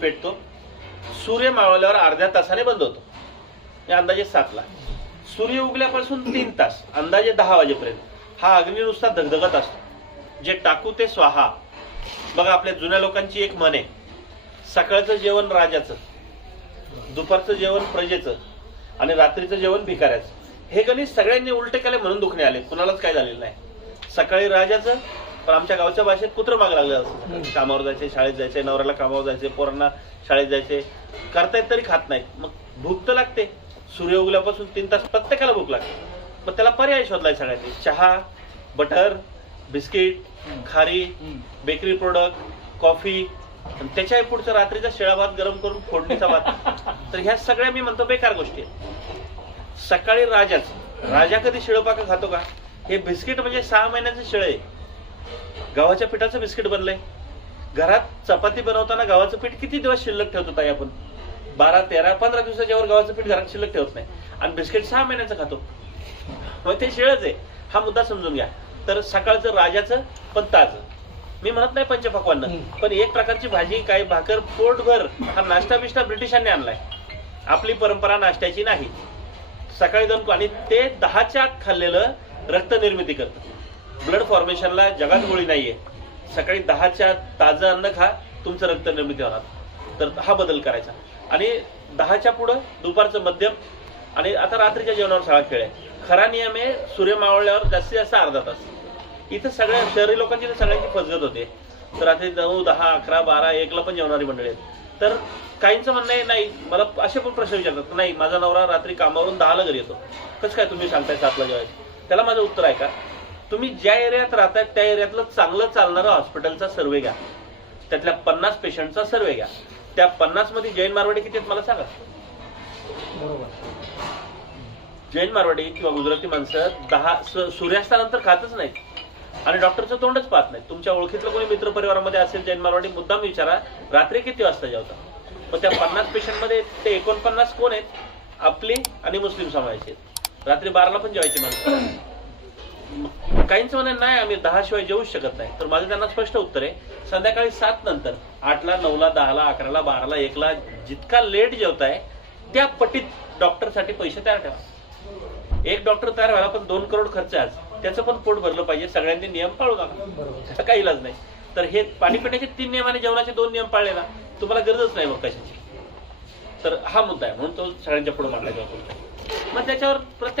पेटतो सूर्य मावळल्यावर अर्ध्या तासाने बंद होतो अंदाजे सातला सूर्य उगल्यापासून तीन तास अंदाजे दहा वाजेपर्यंत हा अग्नी नुसता धगधगत असतो जे टाकू ते स्वाहा बघा आपल्या जुन्या लोकांची एक आहे सकाळचं जेवण राजाचं दुपारचं जेवण प्रजेचं आणि रात्रीचं जेवण भिकाऱ्याचं हे गणित सगळ्यांनी उलटे केले म्हणून दुखणे आले कुणालाच काय झालेलं नाही सकाळी राजाचं पण आमच्या गावच्या भाषेत कुत्र माग लागलं असतं कामावर जायचे शाळेत जायचे नवऱ्याला कामावर जायचे पोरांना शाळेत जायचे करतायत तरी खात नाही मग भूक तर लागते सूर्य उगल्यापासून तीन तास प्रत्येकाला भूक लागते मग त्याला पर्याय शोधलाय सगळ्यांनी चहा बटर बिस्किट खारी बेकरी प्रोडक्ट कॉफी त्याच्याही पुढचं रात्रीचा शिळा भात गरम करून फोडणीचा भात तर ह्या सगळ्या मी म्हणतो बेकार गोष्टी सकाळी राजाच राजा कधी शिळपाक खातो का हे बिस्किट म्हणजे सहा महिन्याचे शिळे गव्हाच्या पिठाचं बिस्किट बनलंय घरात चपाती बनवताना गव्हाचं पीठ किती दिवस शिल्लक ठेवतो ताई आपण बारा तेरा पंधरा दिवसाच्या वर गव्हाचं पीठ घरात शिल्लक ठेवत नाही आणि बिस्किट सहा महिन्याचं खातो मग ते शिळच आहे हा मुद्दा समजून घ्या तर सकाळचं राजाचं पण ताज मी म्हणत नाही पंचपक्वांना पण एक प्रकारची भाजी काही भाकर पोटभर हा नाश्ता बिष्टा ब्रिटिशांनी आणलाय आपली परंपरा नाश्त्याची नाही सकाळी दोन आणि ते दहाच्या आत खाल्लेलं रक्त निर्मिती करतं ब्लड फॉर्मेशनला जगात गोळी नाहीये सकाळी दहाच्या ताजं अन्न खा तुमचं रक्त निर्मिती होणार तर हा बदल करायचा आणि दहाच्या पुढं दुपारचं मध्यम आणि आता रात्रीच्या जेवणावर सगळा खेळ आहे खरा नियम आहे सूर्य मावळल्यावर जास्तीत जास्त अर्धा तास इथं सगळ्या शहरी लोकांची तर सगळ्यांची फसगत होते तर रात्री नऊ दहा अकरा बारा एकला पण जेवणारी मंडळी आहेत तर काहींचं म्हणणं आहे नाही मला असे पण प्रश्न विचारतात नाही माझा नवरा रात्री कामावरून दहाला घरी येतो कसं काय तुम्ही सांगताय सातला जेवायचं त्याला माझं उत्तर आहे का तुम्ही ज्या एरियात राहतात त्या एरियातलं चांगलं चालणारं हॉस्पिटलचा सर्वे घ्या त्यातल्या पन्नास पेशंटचा सर्वे घ्या त्या पन्नास मध्ये जैन मारवाडी किती आहेत मला सांगा जैन मारवाडी किंवा गुजराती माणसं दहा सूर्यास्तानंतर खातच नाहीत आणि डॉक्टरचं तोंडच पाहत नाही तुमच्या ओळखीतलं कोणी मित्र परिवारामध्ये असेल जैन मारवाडी मुद्दाम विचारा रात्री किती वाजता जेवता मग त्या पन्नास पेशंटमध्ये ते एकोणपन्नास कोण आहेत आपली आणि मुस्लिम समाजाचे रात्री बाराला पण जेवायची माणसं काहींच म्हणे नाही आम्ही दहा शिवाय जेवूच शकत नाही तर माझं त्यांना स्पष्ट उत्तर आहे संध्याकाळी सात नंतर आठला नऊला दहाला अकराला बाराला एकला जितका लेट जेवताय त्या पटीत डॉक्टर साठी पैसे तयार ठेवा एक डॉक्टर तयार व्हायला पण दोन करोड खर्च आज त्याचं पण पोट भरलं पाहिजे सगळ्यांनी नियम पाळू नका काही इलाज नाही तर हे पाणी पिण्याचे तीन नियम आणि जेवणाचे दोन नियम पाळले ना तुम्हाला गरजच नाही मग कशाची तर हा मुद्दा आहे म्हणून तो सगळ्यांच्या पुढे मांडला जातो मग त्याच्यावर प्रत्येक